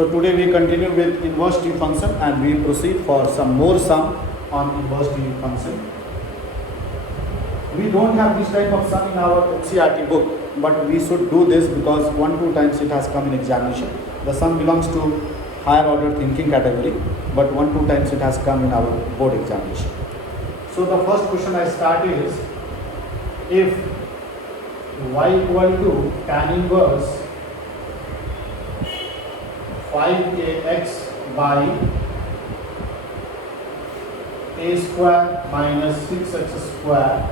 So today we continue with inverse t function and we proceed for some more sum on inverse t function. We don't have this type of sum in our NCERT book, but we should do this because 1-2 times it has come in examination. The sum belongs to higher order thinking category, but 1-2 times it has come in our board examination. So the first question I start is, if y equal to tan inverse 5ax by a square minus 6x square,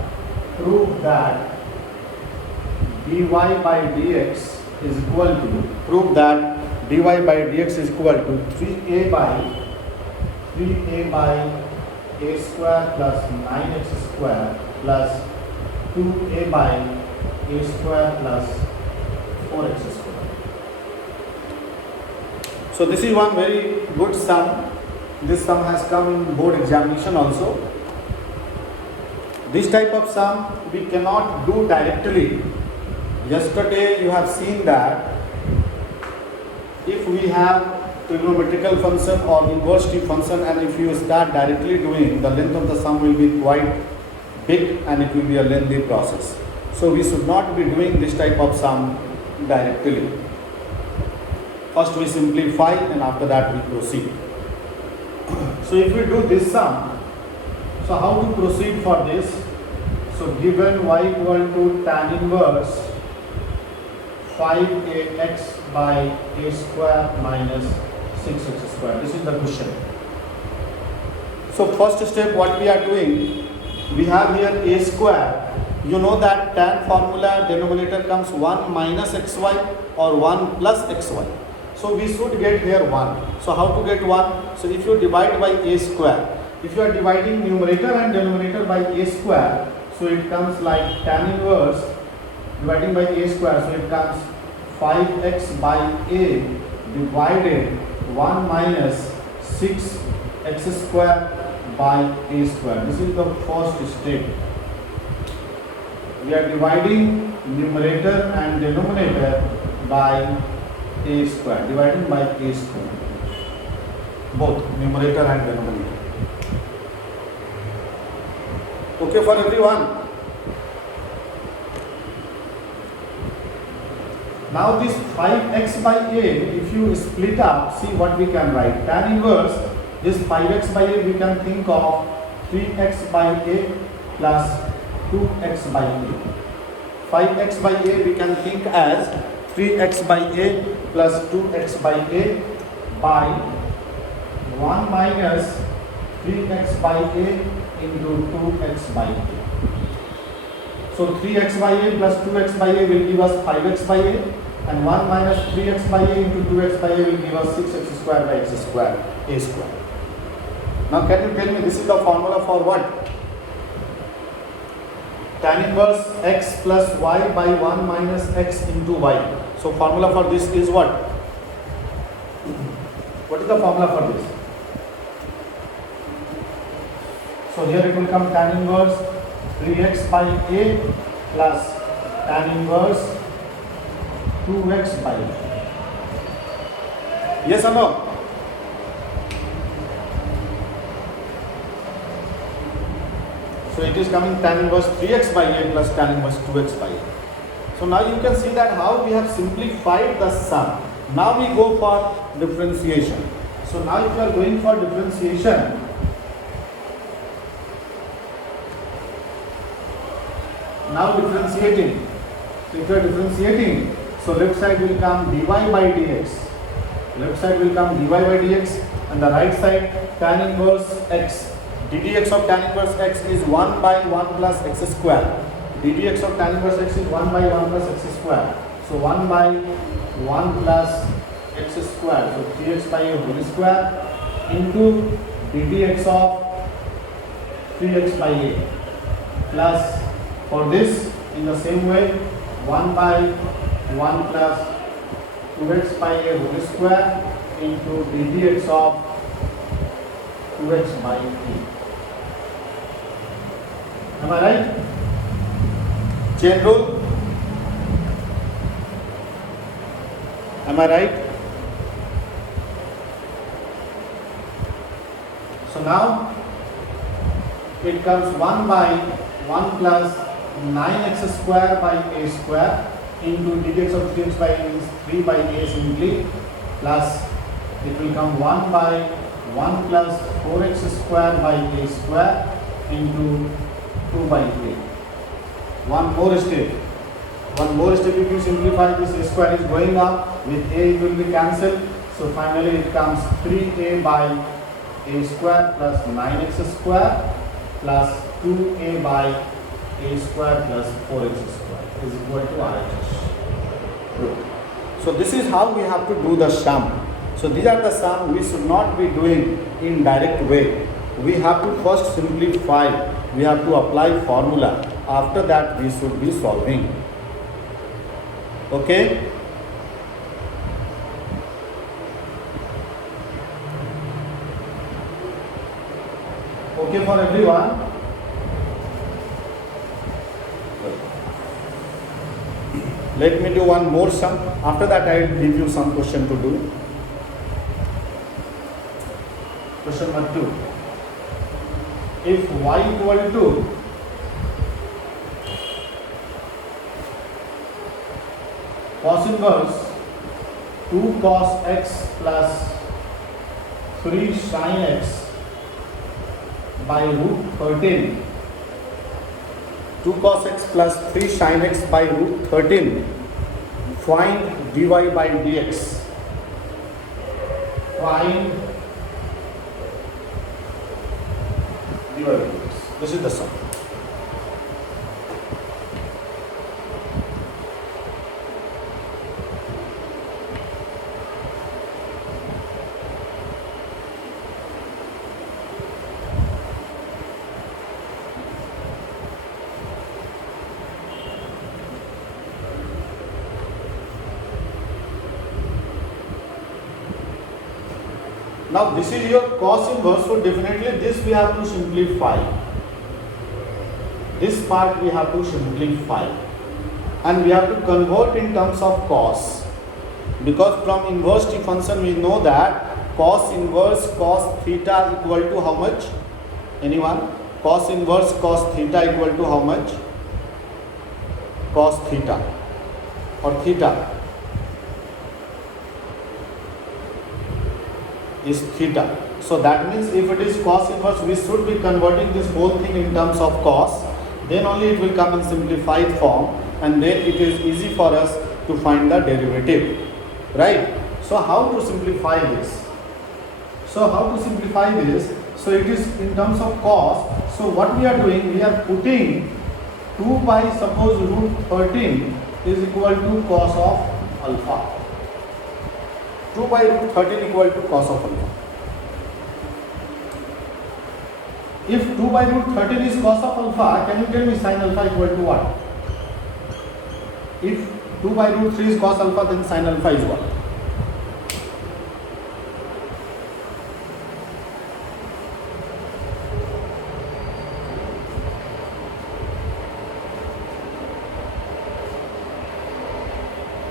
prove that dy by dx is equal to, prove that dy by dx is equal to 3a by a square plus 9x square plus 2a by a square plus 4x square. So this is one very good sum. This sum has come in board examination also. This type of sum we cannot do directly. Yesterday you have seen that if we have trigonometrical function or inverse t function, and if you start directly doing, the length of the sum will be quite big and it will be a lengthy process. So we should not be doing this type of sum directly. First we simplify and after that we proceed. So if we do this sum, so how to proceed for this? So given y equal to tan inverse 5ax by a square minus 6x square. This is the question. So first step what we are doing, we have here a square. You know that tan formula denominator comes 1 minus xy or 1 plus xy. So we should get here 1. So how to get 1? So if you divide by a square, if you are dividing numerator and denominator by a square, so it comes like tan inverse dividing by a square, so it comes 5x by a divided 1 minus 6x square by a square. This is the first step. We are dividing numerator and denominator by a square, dividing by a square, both numerator and denominator. Okay for everyone? Now this 5x by a, if you split up, see what we can write. Tan inverse, this 5x by a we can think of 3x by a plus 2x by a. 5x by a we can think as 3x by a plus 2x by a by 1 minus 3x by a into 2x by a. So 3x by a plus 2x by a will give us 5x by a, and 1 minus 3x by a into 2x by a will give us 6x square by x square, a square. Now can you tell me, this is the formula for what? Tan inverse x plus y by 1 minus x into y. So formula for this is what? What is the formula for this? So here it will come tan inverse 3x by a plus tan inverse 2x by a. Yes or no? So it is coming tan inverse 3x by a plus tan inverse 2x by a. So now you can see that how we have simplified the sum. Now we go for differentiation. So now if you are going for differentiation, now differentiating. So if you are differentiating, so left side will come dy by dx. Left side will come dy by dx, and the right side tan inverse x. ddx of tan inverse x is 1 by 1 plus x square. ddx of tan inverse x is 1 by 1 plus x square. So 1 by 1 plus x square. So 3x by a whole square into ddx of 3x by a plus, for this in the same way, 1 by 1 plus 2x by a whole square into ddx of 2x by a. Am I right? Chain rule? Am I right? So now it comes 1 by 1 plus 9x square by a square into dx of 3x by a is 3 by a simply, plus it will come 1 by 1 plus 4x square by a square into 2 by a. One more step. If you simplify, this a square is going up, with a it will be cancelled. So finally it comes 3a by a square plus 9x square plus 2a by a square plus 4x square is equal to RHS. Good. So this is how we have to do the sum. So these are the sum we should not be doing in direct way. We have to first simplify. We have to apply formula. After that we should be solving. Okay? Okay for everyone? Let me do one more sum. After that I will give you some question to do. Question number 2. If y equal to cos inverse 2 cos x plus 3 sin x by root 13, 2 cos x plus 3 sin x by root 13, find dy by dx. Find dy by dx. This is the sum. Now this is your cos inverse, so definitely this we have to simplify. This part we have to simplify, and we have to convert in terms of cos, because from inverse t function we know that cos inverse cos theta equal to how much? Anyone? Cos inverse cos theta equal to how much? Cos theta or theta is theta. So that means if it is cos inverse, we should be converting this whole thing in terms of cos. Then only it will come in simplified form, and then it is easy for us to find the derivative, right? So how to simplify this? So it is in terms of cos. So what we are doing, we are putting 2 by suppose root 13 is equal to cos of alpha. 2 by root 13 equal to cos of alpha. If 2 by root 13 is cos of alpha, can you tell me sin alpha equal to what? If 2 by root 3 is cos alpha, then sin alpha is what?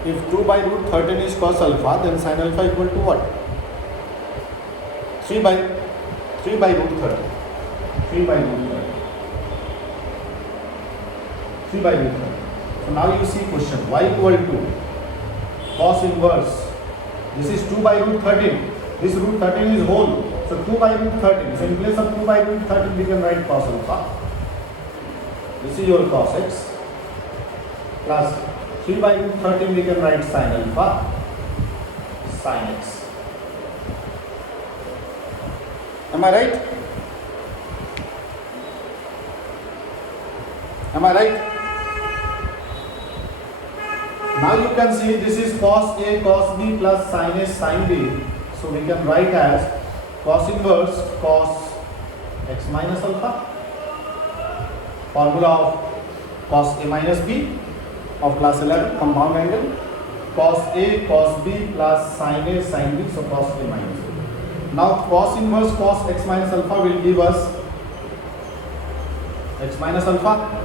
If 2 by root 13 is cos alpha, then sin alpha equal to what? 3 by root 13. 3 by root 13. 3 by root 13. So now you see question, y equal to cos inverse. This is 2 by root 13. This root 13 is whole. So 2 by root 13. So in place of 2 by root 13, we can write cos alpha. This is your cos x. Plus 3 by root 13, we can write sin alpha, sin x. Am I right? Am I right? Now you can see this is cos A, cos B plus sin A, sin B. So we can write as cos inverse cos x minus alpha. Formula of cos A minus B of class 11, compound angle, cos A, cos B plus sin A, sin B, so cos A minus B. Now cos inverse cos x minus alpha will give us x minus alpha.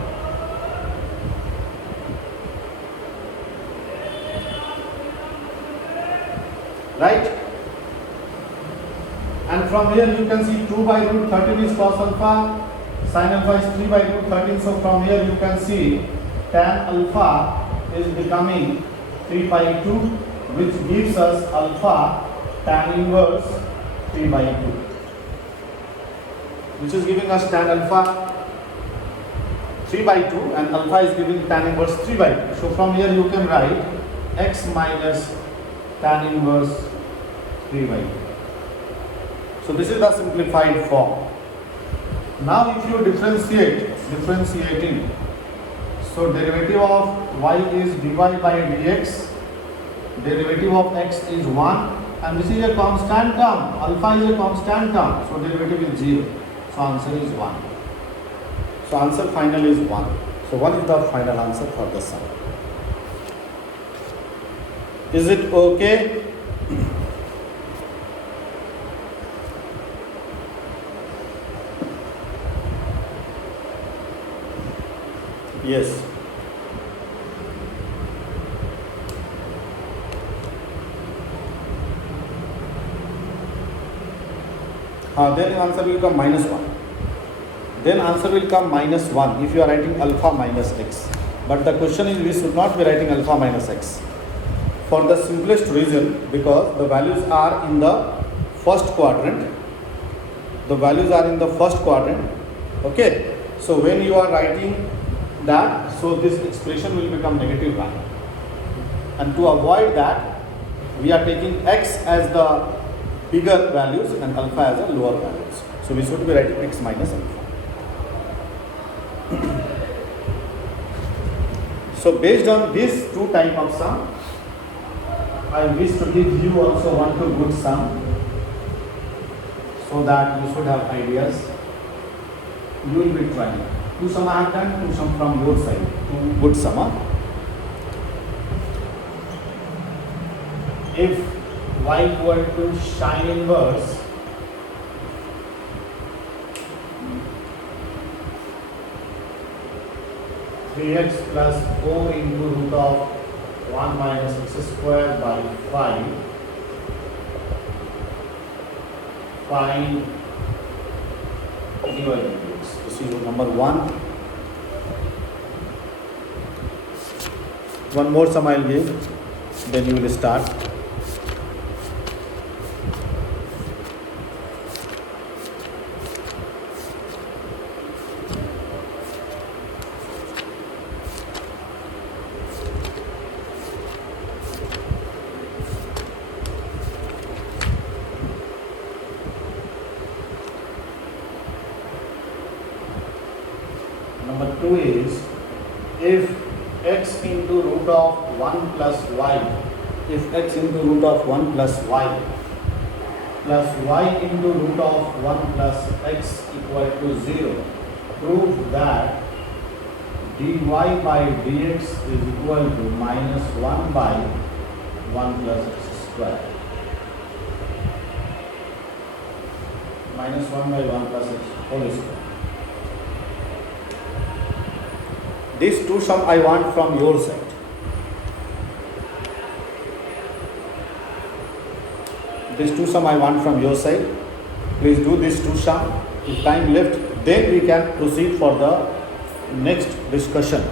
Right? And from here you can see 2 by root 13 is cos alpha, sin alpha is 3 by root 13. So from here you can see tan alpha is becoming 3 by 2, which gives us alpha tan inverse 3 by 2, which is giving us tan alpha 3 by 2 and alpha is giving tan inverse 3 by 2. So from here you can write x minus tan inverse 3 by 2. So this is the simplified form. Now if you differentiating, so derivative of y is dy by dx, derivative of x is 1, and this is a constant term, alpha is a constant term, so derivative is 0, so answer is 1. So answer final is 1. So what is the final answer for the sum? Is it okay? Yes. Then answer will come minus 1. Then answer will come minus 1 if you are writing alpha minus x. But the question is we should not be writing alpha minus x. For the simplest reason, because the values are in the first quadrant. The values are in the first quadrant. Okay. So when you are writing that, so this expression will become negative 1. And to avoid that, we are taking x as the bigger values and alpha as the lower values. So we should be writing x minus alpha. So based on these two type of sum, I wish to give you also one to good sum, so that you should have ideas. You will be trying. Two sum I have done, two sum from your side. Two good sum. If y equal to sin inverse x plus 4 into root of 1 minus x square by 5, find dy by dx. This is number 1. One more sum I will give, then you will start. Number 2 is, if x into root of 1 plus y, if x into root of 1 plus y into root of 1 plus x equal to 0, prove that dy by dx is equal to minus 1 by 1 plus x square. Minus 1 by 1 plus x whole square. These two sum I want from your side. These two sum I want from your side. Please do these two sum. If time left, then we can proceed for the next discussion.